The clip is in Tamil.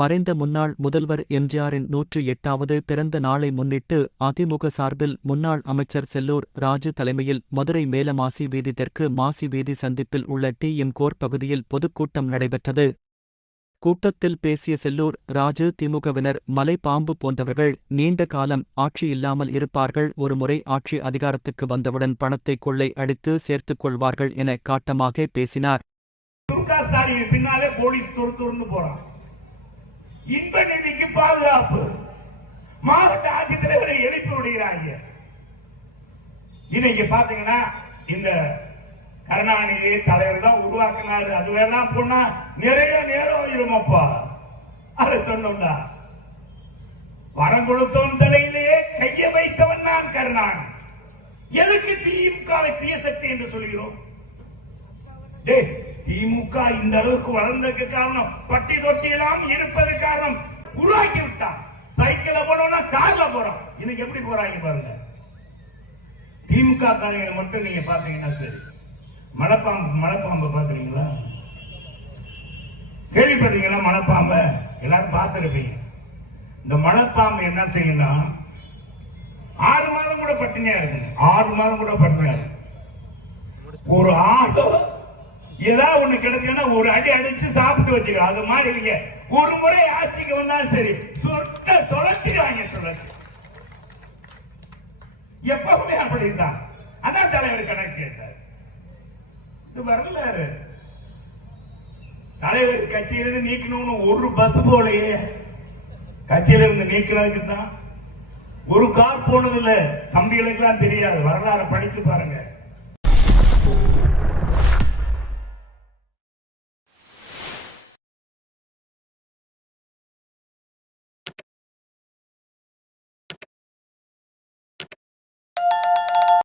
மறைந்த முன்னாள் முதல்வர் எம்ஜிஆரின் 108வது பிறந்த நாளை முன்னிட்டு அதிமுக சார்பில் முன்னாள் அமைச்சர் செல்லூர் ராஜு தலைமையில் மதுரை மேலமாசி வீதி தெற்கு மாசி வீதி சந்திப்பில் உள்ள டி.எம். கோர் பகுதியில் பொதுக்கூட்டம் நடைபெற்றது. கூட்டத்தில் பேசிய செல்லூர் ராஜு, திமுகவினர் மலை பாம்பு போன்றவர்கள் நீண்ட காலம் ஆட்சி இல்லாமல் இருப்பார்கள், ஒருமுறை ஆட்சி அதிகாரத்துக்கு வந்தவுடன் பணத்தை கொள்ளை அடித்து சேர்த்துக் கொள்வார்கள் என காட்டமாக பேசினார். பின்னாலே போலீஸ் துருத்துன்னு போறான். இன்ப நிதிக்கு பாதுகாப்பு மாவட்ட ஆட்சித்தலைவரை எழுப்பி விடுகிறாங்க. இன்னைக்கு பாத்தீங்கன்னா இந்த கருணாநிதி தலைவர் தான் உருவாக்கினாரு. அது வேணாம் போனா நிறைய நேரம் இருமப்பா. அதை சொன்னா வரம் கொடுத்தவன் தலையிலேயே கைய வைத்தவன் நான் கருணாநிதி. எதுக்கு திமுகவை தீய சக்தி என்று சொல்கிறோம்? திமுக இந்த அளவுக்கு வளர்ந்ததுக்கு காரணம் பட்டி தொட்டி எல்லாம் இருப்பது காரணம். உருவாக்கி விட்டான். சைக்கிள போனோம்னா கார்ல போறோம். இன்னைக்கு எப்படி போறாங்க பாருங்க. திமுக காரங்களை மட்டும் நீங்க பாத்தீங்கன்னா சரி. மலைப்பாம்பு பாத்துறீங்களா? கேள்விப்பட்டீங்களா? மலைப்பாம்பை எல்லாரும் பார்த்திருப்பீங்க. இந்த மலைப்பாம்பு என்ன செய்யணும்? 6 மாதம் கூட பட்டினியா இருக்கு. 6 மாதம் கூட பட்டினியா இருக்கு. ஒரு ஆடு ஏதாவது ஒண்ணு கிடைச்சா ஒரு அடி அடிச்சு சாப்பிட்டு வச்சுக்க. அது மாதிரி இல்லைங்க. ஒரு முறை ஆட்சிக்கு வந்தாலும் சரி சொட்ட தொலைச்சிடுவாங்க. சொல்லு எப்பவுமே அப்படித்தான். அதான் தலைவர் கணக்கு கேட்டார். இது வரலாறு. தலைவர் கட்சியிலிருந்து நீக்கணும்னு ஒரு பஸ் போலையே. கட்சியிலிருந்து நீக்கிறதுக்கு தான் ஒரு கார் போனது இல்ல. தம்பிகளுக்கு எல்லாம் தெரியாது. வரலாறு படிச்சு பாருங்க.